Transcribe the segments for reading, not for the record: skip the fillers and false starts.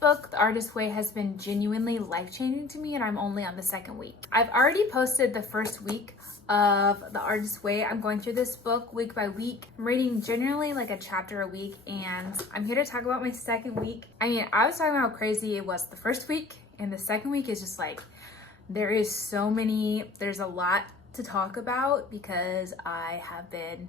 book, The Artist's Way, has been genuinely life-changing to me, and I'm only on the second week. I've already posted the first week of The Artist's Way. I'm going through this book week by week. I'm reading generally like a chapter a week, and I'm here to talk about my second week. I mean, I was talking about how crazy it was the first week, and the second week is just like, there's a lot to talk about because I have been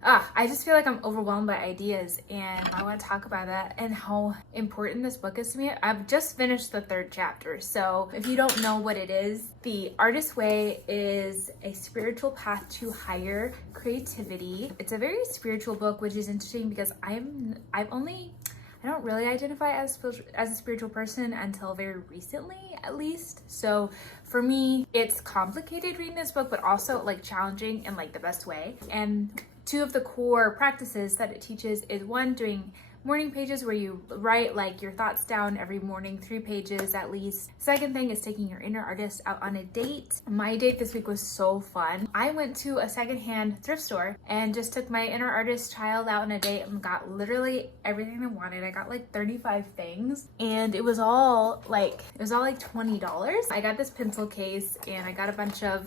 I just feel like I'm overwhelmed by ideas, and I want to talk about that and how important this book is to me. I've just finished the third chapter, so if you don't know what it is, The Artist's Way is a spiritual path to higher creativity. It's a very spiritual book, which is interesting because I don't really identify as a spiritual person until very recently, at least. So for me, it's complicated reading this book, but also like challenging in like the best way. And two of the core practices that it teaches is one, doing morning pages where you write like your thoughts down every morning, 3 pages at least. Second thing is taking your inner artist out on a date. My date this week was so fun. I went to a secondhand thrift store and just took my inner artist child out on a date and got literally everything I wanted. I got like 35 things, and it was all like $20. I got this pencil case, and I got a bunch of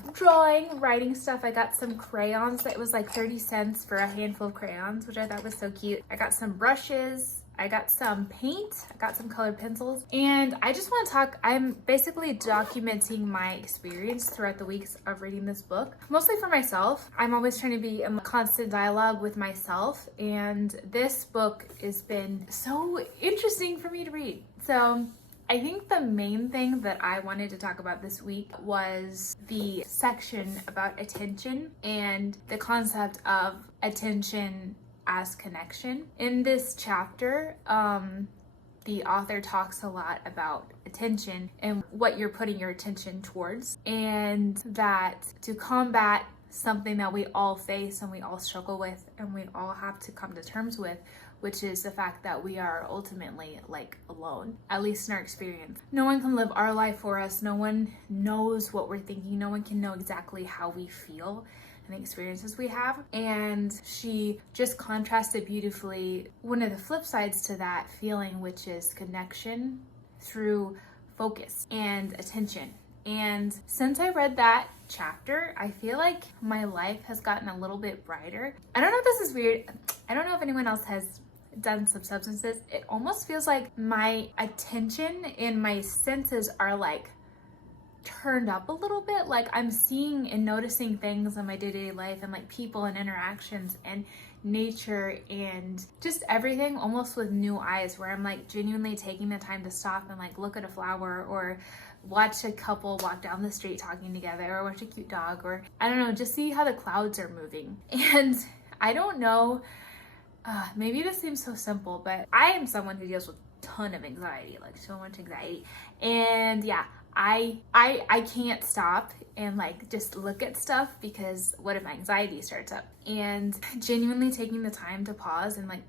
writing stuff. I got some crayons that was like 30 cents for a handful of crayons, which I thought was so cute. I got some brushes, I got some paint, I got some colored pencils, and I just want to talk. I'm basically documenting my experience throughout the weeks of reading this book, mostly for myself. I'm always trying to be in constant dialogue with myself, and this book has been so interesting for me to read. So I think the main thing that I wanted to talk about this week was the section about attention and the concept of attention as connection. In this chapter, the author talks a lot about attention and what you're putting your attention towards, and that to combat something that we all face and we all struggle with and we all have to come to terms with, which is the fact that we are ultimately like alone, at least in our experience. No one can live our life for us. No one knows what we're thinking. No one can know exactly how we feel and the experiences we have. And she just contrasted beautifully one of the flip sides to that feeling, which is connection through focus and attention. And since I read that chapter, I feel like my life has gotten a little bit brighter. I don't know if this is weird. I don't know if anyone else has done some substances. It almost feels like my attention and my senses are like turned up a little bit. Like I'm seeing and noticing things in my day-to-day life and like people and interactions and nature and just everything almost with new eyes, where I'm like genuinely taking the time to stop and like look at a flower or watch a couple walk down the street talking together or watch a cute dog, or I don't know, just see how the clouds are moving. And I don't know, maybe this seems so simple, but I am someone who deals with a ton of anxiety, like so much anxiety. And yeah, I can't stop and like just look at stuff, because what if anxiety starts up? And genuinely taking the time to pause and like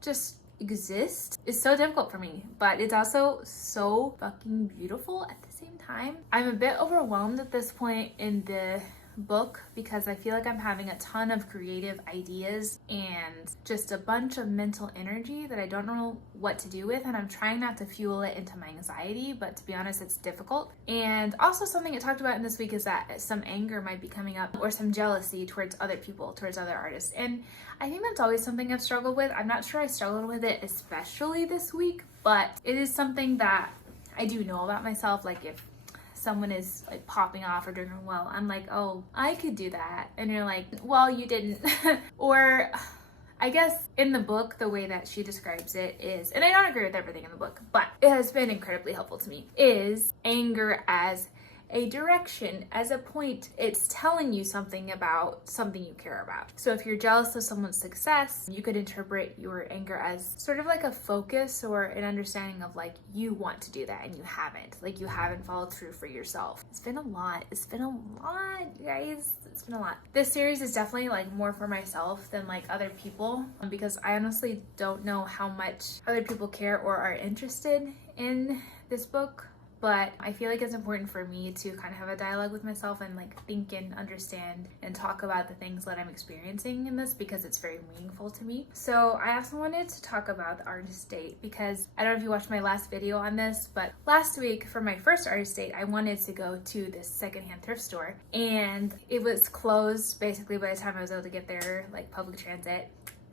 just exist is so difficult for me, but it's also so fucking beautiful at the same time. I'm a bit overwhelmed at this point in the book because I feel like I'm having a ton of creative ideas and just a bunch of mental energy that I don't know what to do with, and I'm trying not to fuel it into my anxiety, but to be honest, it's difficult. And also something it talked about in this week is that some anger might be coming up, or some jealousy towards other people, towards other artists. And I think that's always something I've struggled with. I'm not sure I struggled with it especially this week, but it is something that I do know about myself. Like if someone is like popping off or doing well, I'm like, oh, I could do that. And you're like, well, you didn't. Or I guess in the book, the way that she describes it is, and I don't agree with everything in the book, but it has been incredibly helpful to me, is anger as a direction, as a point. It's telling you something about something you care about. So if you're jealous of someone's success, you could interpret your anger as sort of like a focus or an understanding of like, you want to do that and you haven't. Like you haven't followed through for yourself. It's been a lot, you guys. It's been a lot. This series is definitely like more for myself than like other people, because I honestly don't know how much other people care or are interested in this book but I feel like it's important for me to kind of have a dialogue with myself and like think and understand and talk about the things that I'm experiencing in this because it's very meaningful to me. So I also wanted to talk about the artist date because I don't know if you watched my last video on this, but last week for my first artist date, I wanted to go to this secondhand thrift store and it was closed basically by the time I was able to get there, like public transit.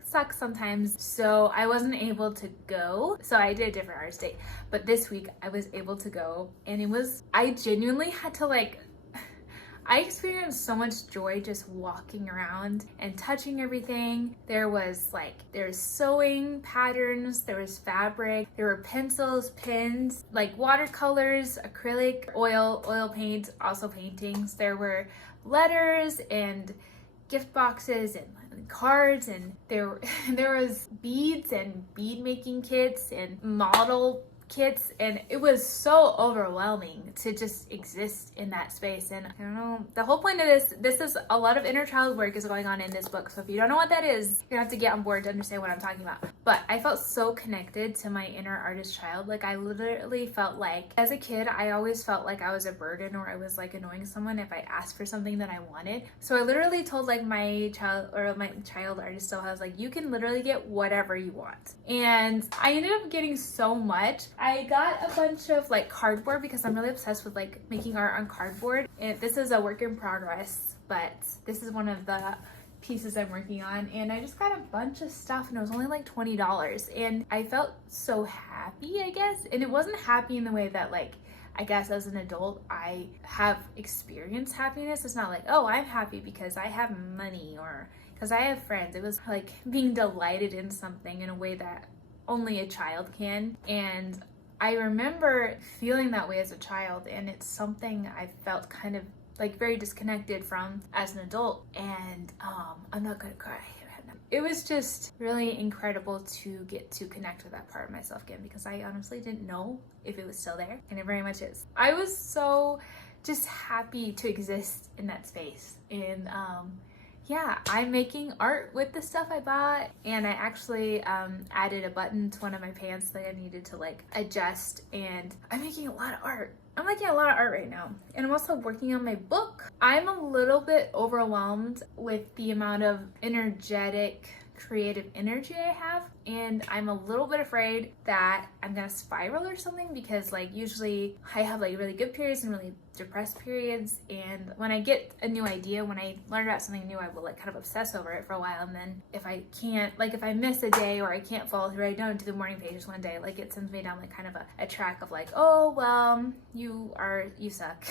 Sucks sometimes, so I wasn't able to go, so I did a different artist date. But this week I was able to go, and I genuinely had to like, I experienced so much joy just walking around and touching everything. There's sewing patterns, there was fabric, there were pencils, pens, like watercolors, acrylic, oil paint, also paintings. There were letters and gift boxes and cards, and there was beads and bead making kits and model kits, and it was so overwhelming to just exist in that space. And I don't know, the whole point of this is a lot of inner child work is going on in this book, so if you don't know what that is, you're gonna have to get on board to understand what I'm talking about. But I felt so connected to my inner artist child. Like I literally felt like as a kid I always felt like I was a burden or I was like annoying someone if I asked for something that I wanted. So I literally told like my child artist still, I was like, you can literally get whatever you want. And I ended up getting so much. I got a bunch of like cardboard because I'm really obsessed with like making art on cardboard. And this is a work in progress, but this is one of the pieces I'm working on, and I just got a bunch of stuff and it was only like $20, and I felt so happy, I guess. And it wasn't happy in the way that like, I guess as an adult I have experienced happiness. It's not like, oh, I'm happy because I have money or because I have friends. It was like being delighted in something in a way that only a child can. And I remember feeling that way as a child, and it's something I felt kind of like very disconnected from as an adult. And I'm not gonna cry. It was just really incredible to get to connect with that part of myself again, because I honestly didn't know if it was still there, and it very much is. I was so just happy to exist in that space. And yeah, I'm making art with the stuff I bought, and I actually added a button to one of my pants that I needed to like adjust, and I'm making a lot of art. I'm making a lot of art right now, and I'm also working on my book. I'm a little bit overwhelmed with the amount of energetic, creative energy I have, and I'm a little bit afraid that I'm gonna spiral or something, because like usually I have like really good periods and really depressed periods, and when I get a new idea, when I learn about something new, I will like kind of obsess over it for a while, and then if I miss a day or I can't follow through, I don't do the morning pages one day, like it sends me down like kind of a track of like, oh well, you suck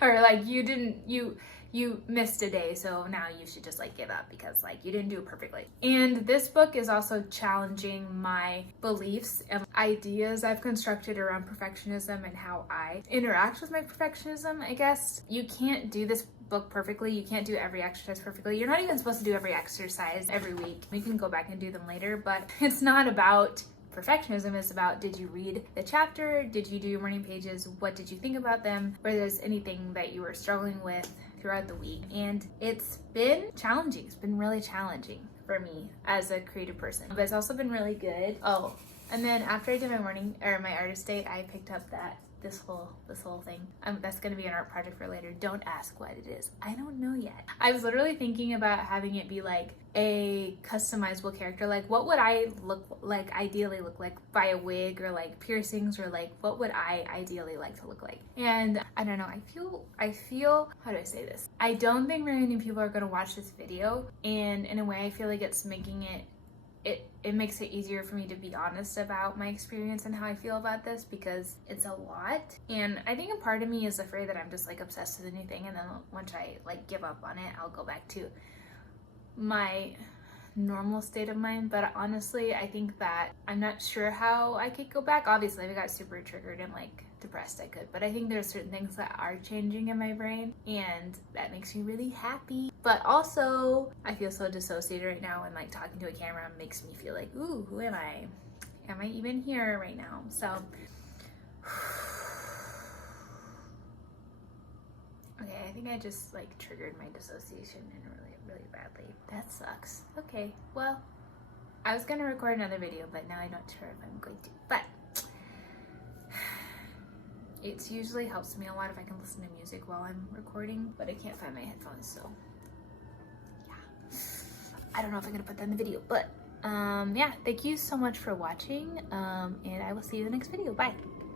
or like you missed a day, so now you should just like give up because like you didn't do it perfectly. And this book is also challenging my beliefs and ideas I've constructed around perfectionism and how I interact with my perfectionism, I guess. You can't do this book perfectly. You can't do every exercise perfectly. You're not even supposed to do every exercise every week. You can go back and do them later, but it's not about perfectionism. Is about, did you read the chapter? Did you do your morning pages? What did you think about them? Whether there's anything that you were struggling with throughout the week. And it's been challenging. It's been really challenging for me as a creative person, but it's also been really good. Oh, and then after I did my artist date, I picked up this whole thing. That's gonna be an art project for later. Don't ask what it is. I don't know yet. I was literally thinking about having it be like a customizable character. Like what would I ideally look like by a wig or like piercings, or like what would I ideally like to look like? And I don't know, I feel, how do I say this? I don't think very many people are gonna watch this video, and in a way I feel like it's making it makes it easier for me to be honest about my experience and how I feel about this, because it's a lot. And I think a part of me is afraid that I'm just like obsessed with a new thing, and then once I like give up on it, I'll go back to my normal state of mind. But honestly, I think that I'm not sure how I could go back. Obviously, if I got super triggered and like depressed, I could, but I think there's certain things that are changing in my brain, and that makes me really happy. But also I feel so dissociated right now, and like talking to a camera makes me feel like, ooh, who am I even here right now? So okay, I think I just like triggered my dissociation in really badly. That sucks. Okay, well, I was gonna record another video, but now I'm not sure if I'm going to. But It usually helps me a lot if I can listen to music while I'm recording, but I can't find my headphones, so yeah. I don't know if I'm gonna put that in the video, but yeah, thank you so much for watching, and I will see you in the next video. Bye.